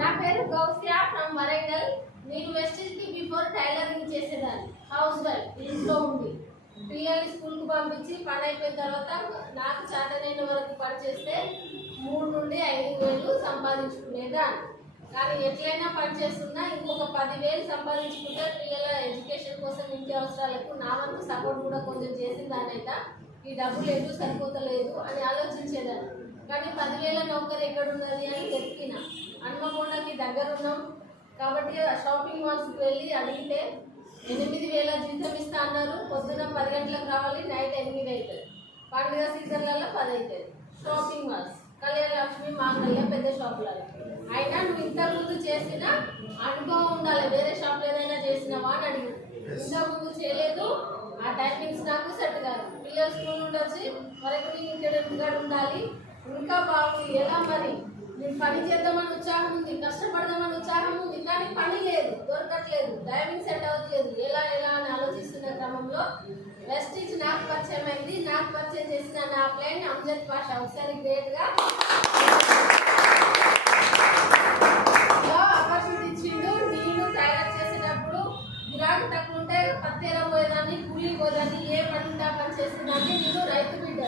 నా పేరు గౌసియా ఫ్రమ్ వరంగల్. నేను వెస్టిజ్కి బిఫోర్ టైలరింగ్ చేసేదాన్ని. హౌస్ వైఫ్ ఇంట్లో ఉండి. పిల్లల్ని స్కూల్కి పంపించి పని అయిపోయిన తర్వాత నాకు చేతనైన వరకు పని చేస్తే మూడు నుండి ఐదు వేలు సంపాదించుకునేదాన్ని. కానీ ఎట్లయినా పని చేస్తున్నా ఇంకొక పదివేలు సంపాదించుకుంటే పిల్లల ఎడ్యుకేషన్ కోసం ఇంటి అవసరాలకు నా వంతు సపోర్ట్ కూడా కొంచెం చేసిన దానైతే ఈ డబ్బు లేదు సరిపోతలేదు అని ఆలోచించేదాన్ని. కానీ పదివేల నౌకరు ఎక్కడున్నది అని హన్మకొండకి దగ్గర ఉన్నాం. కాబట్టి ఆ షాపింగ్ మాల్స్కి వెళ్ళి అడిగితే ఎనిమిది వేల జీతం ఇస్తా అన్నారు. పొద్దున పది గంటలకు రావాలి నైట్ ఎనిమిది అవుతుంది పండుగ సీజన్లలో పది అవుతుంది షాపింగ్ మాల్స్. కళ్యాణ లక్ష్మి మాంగళ్య పెద్ద షాపులలో అయినా నువ్వు ఇంతకు ముందు చేసిన అనుభవం ఉండాలి. వేరే షాప్లో ఏదైనా చేసినావా అని అడిగి ఇంతకు ముందు చేయలేదు. ఆ టైమింగ్స్ నాకు సెట్ కాదు. పిల్లలు స్కూల్ నుండి వచ్చి వరకు ఇక్కడ ఉండాలి. ఇంకా బాగుంది. ఎలా మరి? నేను పని చేద్దామని ఉత్సాహం ఉంది కష్టపడదామని ఉత్సాహం ఉంది కానీ పని లేదు దొరకట్లేదు డైవింగ్ సెట్ అవ్వట్లేదు. ఎలా ఎలా అని ఆలోచిస్తున్న క్రమంలో వెస్టీజ్ నాకు పరిచయం అయింది నాకు పరిచయం చేసిన నా ప్లేన్ అంజద్ పాషా. ఒకసారి గ్రేట్గా ఆపర్చునిటీ ఇచ్చిండు నేను తయారు చేసేటప్పుడు గిరాకు తక్కువ ఉంటే పత్తేర పోయేదాన్ని కూలి పోయేదాన్ని ఏ పని ఉంటే పని చేసేదాన్ని నేను రైతు బిడ్డ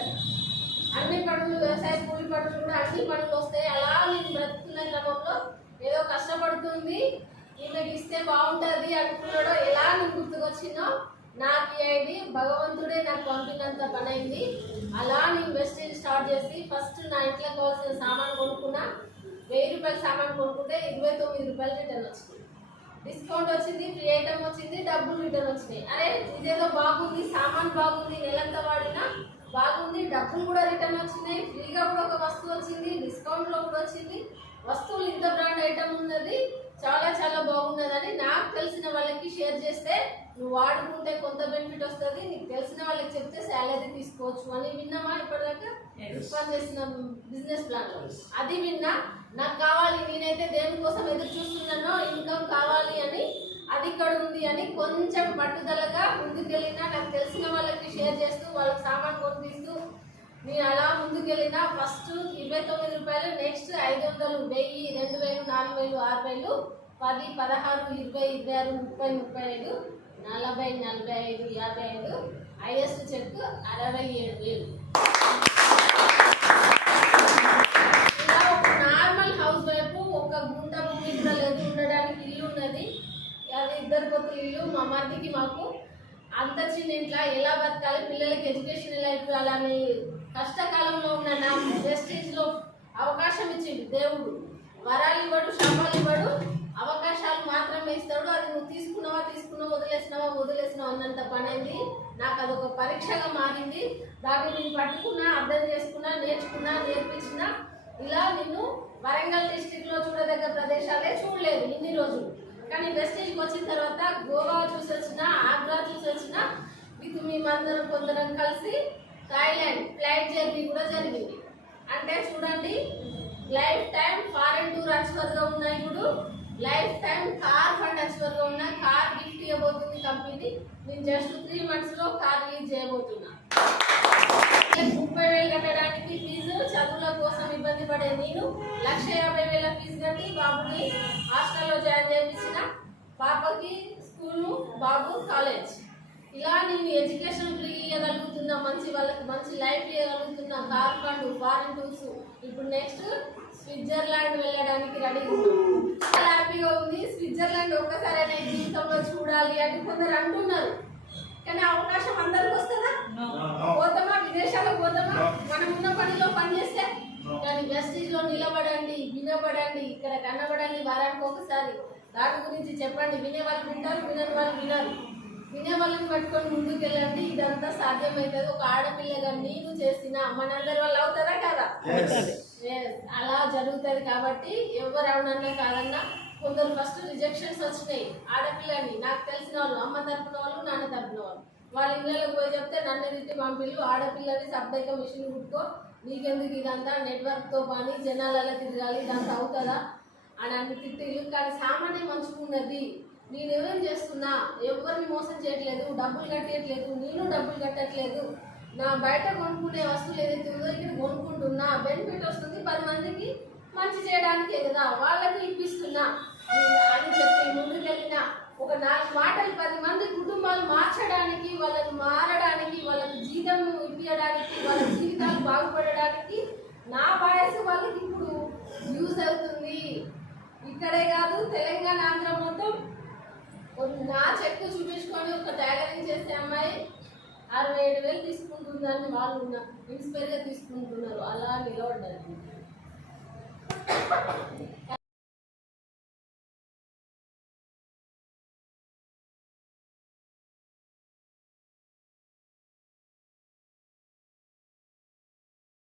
అన్ని పనులు వ్యవసాయ కూలి పనులు కూడా అన్ని పనులు వస్తాయి. అలా నేను బ్రతుకున్న క్రమంలో ఏదో కష్టపడుతుంది. ఈమెకి ఇస్తే బాగుంటుంది అనుకున్నాడో ఎలా నేను గుర్తుకొచ్చినో నాకు ఈ భగవంతుడే నాకు పంపినంత పని అయింది అలా నేను వెస్టేజ్ స్టార్ట్ చేసి ఫస్ట్ నా ఇంట్లో కావాల్సిన సామాన్ కొనుక్కున్నా. వెయ్యి రూపాయల సామాన్ కొనుక్కుంటే ఇరవై తొమ్మిది రూపాయలు రిటర్న్ వచ్చింది. డిస్కౌంట్ వచ్చింది ఫ్రీ ఐటమ్ వచ్చింది డబ్బులు రిటర్న్ వచ్చినాయి. అరే ఇదేదో బాగుంది సామాన్ బాగుంది నెలంతా వాడినా బాగుంది. డబ్బులు కూడా రిటర్న్ వచ్చినాయి. ఫ్రీగా కూడా ఒక వస్తువు వచ్చింది. డిస్కౌంట్లో కూడా వచ్చింది. వస్తువులు ఇంత బ్రాండ్ ఐటమ్ ఉన్నది. చాలా చాలా బాగున్నదని నాకు తెలిసిన వాళ్ళకి షేర్ చేస్తే నువ్వు వాడుకుంటే కొంత బెనిఫిట్ వస్తుంది. నీకు తెలిసిన వాళ్ళకి చెప్తే శాలరీ తీసుకోవచ్చు అని విన్నామా ఇప్పటిదాకా? ఎక్స్పాన్ చేసిన బిజినెస్ ప్లాన్ అది విన్నా. నాకు కావాలి. నేనైతే దేనికోసం ఎదురు చూస్తున్నానో ఇన్కమ్ కావాలి అని అది ఉంటుంది అని కొంచెం పట్టుదలగా ముందుకెళ్ళినా నాకు తెలిసిన వాళ్ళకి షేర్ చేస్తూ వాళ్ళకి సామాన్ కొనిపిస్తూ నేను అలా ముందుకెళ్ళినా ఫస్ట్ ఇరవై తొమ్మిది రూపాయలు నెక్స్ట్ ఐదు వందలు వెయ్యి రెండు వేలు నాలుగు వేలు ఆరు వేలు పది పదహారు ఇరవై ఇరవై ఆరు ముప్పై ముప్పై ఐదు నలభై నలభై ఐదు యాభై ఐదు ఐఎస్ చెక్ అరవై ఏడు వేలు ఇలా ఒక నార్మల్ హౌస్ వైపు ఒక గుంట భూమి కూడా లేదు ఉండడానికి ఇల్లు ఉన్నది అది ఇల్లు మా మరిదికి మాకు అంత చిన్న ఇంట్లో ఎలా బతకాలి పిల్లలకి ఎడ్యుకేషన్ ఎలా ఇవ్వాలని కష్టకాలంలో ఉన్న నా వెస్టేజ్లో అవకాశం ఇచ్చింది దేవుడు. వరాలు ఇవ్వడు శాపాలు ఇవ్వడు అవకాశాలు మాత్రమే ఇస్తాడు. అది నువ్వు తీసుకున్నావా తీసుకున్నావా వదిలేసినావా వదిలేసినావా అన్నంత పనైంది. నాకు అదొక పరీక్షగా మారింది. దాన్ని నేను పట్టుకున్నా అర్థం చేసుకున్నా నేర్చుకున్నా నేర్పించిన ఇలా నిన్ను వరంగల్ డిస్టిక్లో చూడదగ్గ ప్రదేశాలే చూడలేదు ఇన్ని రోజులు. కానీ వెస్టేజ్కి వచ్చిన తర్వాత గోవా చూసి వచ్చిన ఆగ్రా చూసి వచ్చిన విత్ మేమందరం కొందరం కలిసి థాయిలాండ్ ఫ్లైట్ జర్నీ కూడా జరిగింది. అంటే చూడండి లైఫ్ టైం ఫారెన్ టూర్ అచ్వర్గా ఉన్న ఇప్పుడు లైఫ్ టైం కార్ ఫండ్ అచ్వర్గా ఉన్న కార్ గిఫ్ట్ ఇవ్వబోతుంది కంపెనీ నేను జస్ట్ త్రీ మంత్స్లో కార్ రిలీజ్ చేయబోతున్నా. ముప్పై వేలు కట్టడానికి ఫీజు చదువుల కోసం ఇబ్బంది పడే నేను లక్ష యాభై వేల ఫీజు కట్టి బాబుని హాస్టల్లో జాయిన్ చేయించిన పాపకి స్కూలు బాబు కాలేజ్. ఇలా నేను ఎడ్యుకేషన్ ఫ్రీ ఇవ్వగలుగుతున్నా మంచి వాళ్ళకి మంచి లైఫ్ ఇవ్వగలుగుతున్నా కార్ ఫండ్ ఫారిన్ టూర్స్. ఇప్పుడు నెక్స్ట్ స్విట్జర్లాండ్ వెళ్ళడానికి రెడీ చాలా హ్యాపీగా ఉంది. స్విట్జర్లాండ్ ఒక్కసారైనా ఈ జీవితంలో చూడాలి అని కొందరు అంటున్నారు. కానీ అవకాశం అందరికి వస్తుందా? పోతామా? విదేశాలకు పోతామా? మనం ఉన్న పనిలో పని చేస్తే కానీ వెస్టీజ్లో నిలబడండి వినబడండి ఇక్కడ కనబడండి వారానికి ఒకసారి. దాని గురించి చెప్పండి. వినే వాళ్ళు వింటారు వినని వాళ్ళు వినరు. వినే వాళ్ళని పట్టుకొని ముందుకెళ్ళండి. ఇదంతా సాధ్యమవుతుంది. ఒక ఆడపిల్లగా నేను చేసిన మనందరి వల్ల అవుతుందా కదా? Yes, అలా జరుగుతుంది కాబట్టి ఎవరు అవునన్నా కాదన్నా కొందరు ఫస్ట్ రిజెక్షన్స్ వచ్చినాయి. ఆడపిల్లని నాకు తెలిసిన వాళ్ళు అమ్మ తరపున వాళ్ళు నాన్న తరపున వాళ్ళు. వాళ్ళ ఇళ్ళకి పోయి చెప్తే నన్ను తిట్టి పంపిల్లు ఆడపిల్లని సబ్డైక మిషన్ కుట్టుకో నీకెందుకు ఇదంతా? నెట్వర్క్తో పని జనాలలో తిరగాలి ఇదంతా అవుతుందా? అని అన్ని తిట్టిళ్ళు. కానీ సామాన్యం మంచుకున్నది నేను ఏమేం చేస్తున్నా? ఎవరిని మోసం చేయట్లేదు డబ్బులు కట్టేయట్లేదు నేను డబ్బులు కట్టట్లేదు. నా బయట కొనుక్కునే వస్తువులు ఏదైతే ఉందో ఇక్కడ కొనుక్కుంటున్నా. బెనిఫిట్ వస్తుంది పది మందికి మంచి చేయడానికే కదా. వాళ్ళకి ఇప్పిస్తున్నా. అని చెప్పి ముందుకెళ్ళిన ఒక నాలుగు మాటలు పది మంది కుటుంబాలు మార్చడానికి వాళ్ళని మారడానికి వాళ్ళకి జీతం ఇప్పించడానికి వాళ్ళ జీవితాలు బాగుపడడానికి నా వాయిస్ వాళ్ళకి ఇప్పుడు యూజ్ అవుతుంది. ఇక్కడే కాదు తెలంగాణ ఆంధ్ర మొత్తం నా చెక్కు చూపించుకొని ఒక ట్యాగరింగ్ చేసే అమ్మాయి అరవై ఏడు వేలు తీసుకుంటుందని వాళ్ళు ఇన్స్పైర్గా తీసుకుంటున్నారు. అలా నిలబడ్డారు.